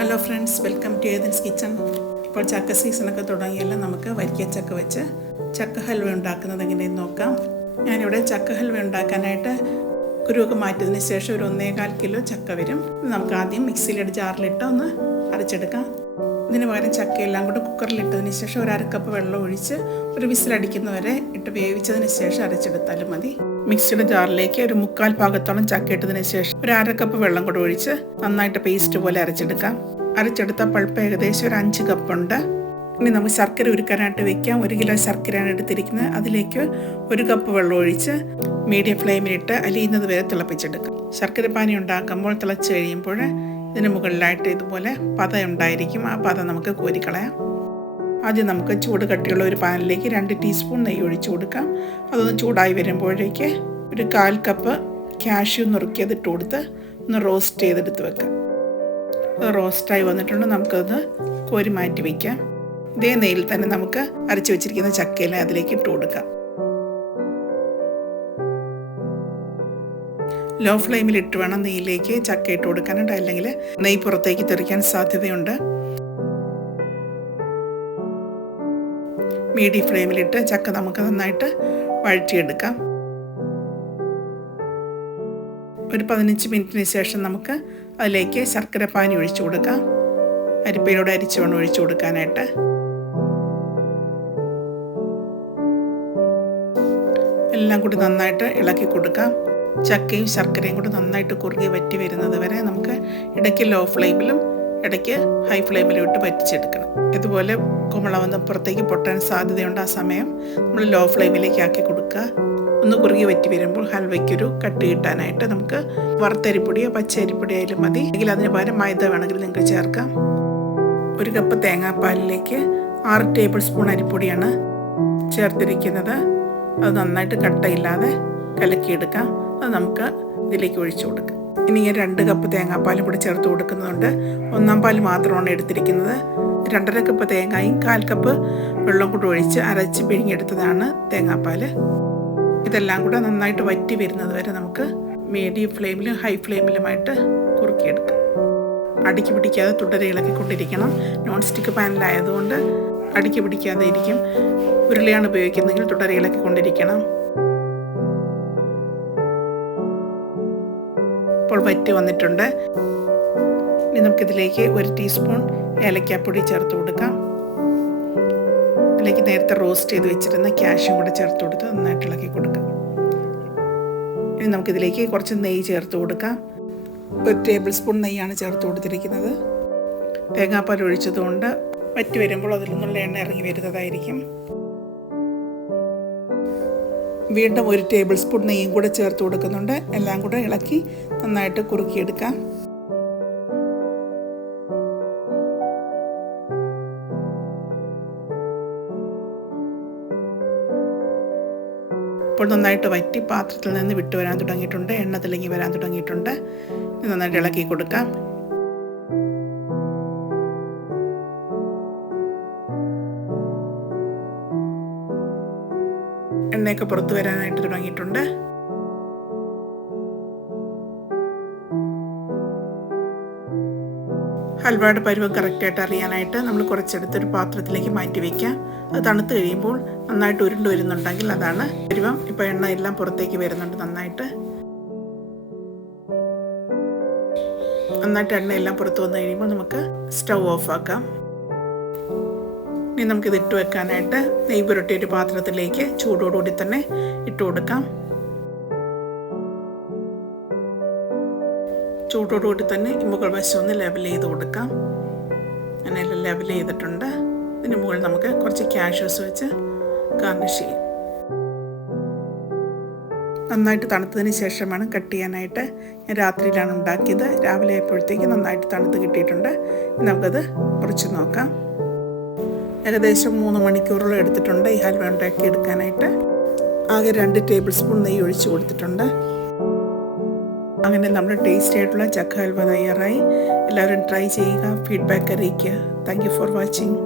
Hello friends, welcome to Athens Kitchen. ഇപ്പോൾ ചക്ക സീസണൊക്കെ തുടങ്ങിയല്ലോ. നമുക്ക് വരിക്കച്ചക്ക വെച്ച് ചക്ക ഹൽവ ഉണ്ടാക്കുന്നത് എങ്ങനെയെന്ന് നോക്കാം. ഞാനിവിടെ ചക്ക ഹൽവ ഉണ്ടാക്കാനായിട്ട് കുരുവൊക്കെ മാറ്റിയതിന് ശേഷം ഒരു 1.25 കിലോ ചക്ക വരും. നമുക്ക് ആദ്യം മിക്സിയിലിട്ട് ജാറിലിട്ട് ഒന്ന് അരച്ചെടുക്കാം. ഇതിന് പകരം ചക്കയെല്ലാം കൂടെ കുക്കറിലിട്ടതിന് ശേഷം ഒരു 1/2 കപ്പ് വെള്ളം ഒഴിച്ച് ഒരു വിസിലടിക്കുന്നവരെ ഇട്ട് വേവിച്ചതിന് ശേഷം അരച്ചെടുത്താലും മതി. മിക്സിയുടെ ജാറിലേക്ക് ഒരു 1/4 ഭാഗത്തോളം ചക്ക ഇട്ടതിന് ശേഷം ഒരു 1/2 കപ്പ് വെള്ളം കൂടെ ഒഴിച്ച് നന്നായിട്ട് പേസ്റ്റ് പോലെ അരച്ചെടുക്കാം. അരച്ചെടുത്ത പൾപ്പ് ഏകദേശം ഒരു 5 കപ്പുണ്ട്. ഇനി നമുക്ക് ശർക്കര ഉരുക്കാനായിട്ട് വെക്കാം. 1 കിലോ ശർക്കരയാണ് എടുത്തിരിക്കുന്നത്. അതിലേക്ക് 1 കപ്പ് വെള്ളം ഒഴിച്ച് മീഡിയം ഫ്ലെയിമിലിട്ട് അലിയുന്നത് വരെ തിളപ്പിച്ചെടുക്കാം. ശർക്കര പാനി ഉണ്ടാക്കുമ്പോൾ തിളച്ച് കഴിയുമ്പോൾ ഇതിന് മുകളിലായിട്ട് ഇതുപോലെ പത ഉണ്ടായിരിക്കും. ആ പത നമുക്ക് കോരിക്കളയാം. ആദ്യം നമുക്ക് ചൂട് കട്ടിയുള്ള ഒരു പാനിലേക്ക് 2 ടീസ്പൂൺ നെയ്യ് ഒഴിച്ചു കൊടുക്കാം. അതൊന്ന് ചൂടായി വരുമ്പോഴേക്ക് ഒരു 1/4 കപ്പ് കാഷ്യൂ നുറുക്കിയത് ഇട്ട് കൊടുത്ത് ഒന്ന് റോസ്റ്റ് ചെയ്തെടുത്ത് വെക്കാം. അത് റോസ്റ്റായി വന്നിട്ടുണ്ട്. നമുക്കത് കോരി മാറ്റി വയ്ക്കാം. ഇതേ നെയ്യിൽ തന്നെ നമുക്ക് അരച്ച് വെച്ചിരിക്കുന്ന ചക്കയിലെ അതിലേക്ക് ഇട്ട് കൊടുക്കാം. ലോ ഫ്ലെയിമിൽ ഇട്ട് വേണം നെയ്യിലേക്ക് ചക്ക ഇട്ട് കൊടുക്കാനായിട്ട്, അല്ലെങ്കിൽ നെയ്യ് പുറത്തേക്ക് തെറിക്കാൻ സാധ്യതയുണ്ട്. മീഡിയം ഫ്ലെയിമിലിട്ട് ചക്ക നമുക്ക് നന്നായിട്ട് വഴറ്റിയെടുക്കാം. ഒരു 15 മിനിറ്റിന് ശേഷം നമുക്ക് അതിലേക്ക് ശർക്കര പാനി ഒഴിച്ചു കൊടുക്കാം. അരിപ്പയിലൂടെ അരിച്ച് വേണം ഒഴിച്ചു കൊടുക്കാനായിട്ട്. എല്ലാം കൂടി നന്നായിട്ട് ഇളക്കി കൊടുക്കാം. ചക്കയും ശർക്കരയും കൂടി നന്നായിട്ട് കുറുകി വറ്റി വരുന്നത് വരെ നമുക്ക് ഇടയ്ക്ക് ലോ ഫ്ലെയിമിലും ഇടയ്ക്ക് ഹൈ ഫ്ലെയിമിലും ഇട്ട് വറ്റിച്ചെടുക്കണം. ഇതുപോലെ കുമള വന്ന് പുറത്തേക്ക് പൊട്ടാൻ സാധ്യതയുണ്ട്. ആ സമയം നമ്മൾ ലോ ഫ്ലെയിമിലേക്ക് ആക്കി കൊടുക്കുക. ഒന്ന് കുറുകി വറ്റി വരുമ്പോൾ ഹൽവയ്ക്കൊരു കട്ട് കിട്ടാനായിട്ട് നമുക്ക് വറുത്തരിപ്പൊടിയോ പച്ചരിപ്പൊടിയോ ആയാലും മതി, അല്ലെങ്കിൽ അതിന് പകരം മൈദ വേണമെങ്കിൽ നിങ്ങൾക്ക് ചേർക്കാം. 1 കപ്പ് തേങ്ങാപ്പാലിലേക്ക് 6 ടേബിൾ സ്പൂൺ അരിപ്പൊടിയാണ് ചേർത്തിരിക്കുന്നത്. അത് നന്നായിട്ട് കട്ടയില്ലാതെ കലക്കിയെടുക്കാം. അത് നമുക്ക് ഇതിലേക്ക് ഒഴിച്ചു കൊടുക്കാം. ഇനി ഞാൻ 2 കപ്പ് തേങ്ങാപ്പാലും കൂടി ചേർത്ത് കൊടുക്കുന്നുണ്ട്. 1/4 പാൽ മാത്രമാണ് എടുത്തിരിക്കുന്നത്. 2.5 കപ്പ് തേങ്ങയും 1/4 കപ്പ് വെള്ളം കൂടി ഒഴിച്ച് അരച്ച് പിഴിഞ്ഞെടുത്തതാണ് തേങ്ങാപ്പാൽ. ഇതെല്ലാം കൂടെ നന്നായിട്ട് വറ്റി വരുന്നത് വരെ നമുക്ക് മീഡിയം ഫ്ലെയിമിലും ഹൈ ഫ്ലെയിമിലുമായിട്ട് കുറുക്കിയെടുക്കാം. അടിക്ക് പിടിക്കാതെ തുടരെ ഇളക്കിക്കൊണ്ടിരിക്കണം. നോൺ സ്റ്റിക്ക് പാനിലായതുകൊണ്ട് അടിക്ക് പിടിക്കാതെ ഇരിക്കും. ഉരുളിയാണ് ഉപയോഗിക്കുന്നതെങ്കിൽ തുടരെ ഇളക്കിക്കൊണ്ടിരിക്കണം. ഇപ്പോൾ വറ്റി വന്നിട്ടുണ്ട്. ഇനി നമുക്കിതിലേക്ക് 1 ടീസ്പൂൺ ഏലക്കാപ്പൊടി ചേർത്ത് കൊടുക്കാം. അതിലേക്ക് നേരത്തെ റോസ്റ്റ് ചെയ്ത് വെച്ചിരുന്ന കാഷ്യും കൂടെ ചേർത്ത് കൊടുത്ത് നന്നായിട്ട് ഇളക്കി കൊടുക്കാം. ഇനി നമുക്കിതിലേക്ക് കുറച്ച് നെയ്യ് ചേർത്ത് കൊടുക്കാം. 1 ടേബിൾ സ്പൂൺ നെയ്യാണ് ചേർത്ത് കൊടുത്തിരിക്കുന്നത്. തേങ്ങാപ്പാൽ ഒഴിച്ചതുകൊണ്ട് വറ്റി വരുമ്പോൾ അതിൽ നിന്നുള്ള എണ്ണ ഇറങ്ങി വരുന്നതായിരിക്കും. വീണ്ടും 1 ടേബിൾ സ്പൂൺ നെയ്യും കൂടെ ചേർത്ത് കൊടുക്കുന്നുണ്ട്. എല്ലാം കൂടെ ഇളക്കി നന്നായിട്ട് കുറുക്കിയെടുക്കാം. ഇപ്പോൾ നന്നായിട്ട് വറ്റി പാത്രത്തിൽ നിന്ന് വിട്ടു വരാൻ തുടങ്ങിയിട്ടുണ്ട്. എണ്ണ തിളങ്ങി വരാൻ തുടങ്ങിയിട്ടുണ്ട്. നന്നായിട്ട് ഇളക്കി കൊടുക്കാം. എണ്ണയൊക്കെ പുറത്ത് വരാനായിട്ട് തുടങ്ങിയിട്ടുണ്ട്. ഹൽവയുടെ പരുവം കറക്റ്റായിട്ട് അറിയാനായിട്ട് നമ്മൾ കുറച്ചെടുത്തൊരു പാത്രത്തിലേക്ക് മാറ്റി വയ്ക്കാം. അത് തണുത്ത് കഴിയുമ്പോൾ നന്നായിട്ട് ഉരുണ്ട് വരുന്നുണ്ടെങ്കിൽ അതാണ് പരുവം. ഇപ്പോൾ എണ്ണ എല്ലാം പുറത്തേക്ക് വരുന്നുണ്ട്. നന്നായിട്ട് എണ്ണയെല്ലാം പുറത്ത് വന്നു കഴിയുമ്പോൾ നമുക്ക് സ്റ്റൗ ഓഫ് ആക്കാം. ഇനി നമുക്കിത് ഇട്ട് വെക്കാനായിട്ട് നെയ്യ് പുരട്ടിയൊരു പാത്രത്തിലേക്ക് ചൂടോടുകൂടി തന്നെ ഇട്ട് കൊടുക്കാം. ചൂടോടുകൂടി തന്നെ ഈ മുകൾ വശം ഒന്ന് ലെവൽ ചെയ്ത് കൊടുക്കാം. അങ്ങനെയെല്ലാം ലെവൽ ചെയ്തിട്ടുണ്ട്. ഇതിന് മുകളിൽ നമുക്ക് കുറച്ച് കാഷ്യൂസ് വെച്ച് ഗാർണിഷ് ചെയ്യും. നന്നായിട്ട് തണുത്തതിന് ശേഷമാണ് കട്ട് ചെയ്യാനായിട്ട്. ഞാൻ രാത്രിയിലാണ് ഉണ്ടാക്കിയത്. രാവിലെ ആയപ്പോഴത്തേക്ക് നന്നായിട്ട് തണുത്ത് കിട്ടിയിട്ടുണ്ട്. നമുക്കത് കുറച്ച് നോക്കാം. ഏകദേശം 3 മണിക്കൂറോളം എടുത്തിട്ടുണ്ട് ഈ ഹൽവ ഉണ്ടാക്കി എടുക്കാനായിട്ട്. ആകെ 2 ടേബിൾ സ്പൂൺ നെയ്യ് ഒഴിച്ച് കൊടുത്തിട്ടുണ്ട്. അങ്ങനെ നമ്മുടെ ടേസ്റ്റി ആയിട്ടുള്ള ചക്ക ഹൽവ തയ്യാറായി. എല്ലാവരും ട്രൈ ചെയ്യുക, ഫീഡ്ബാക്ക് അറിയിക്കുക. Thank you for watching.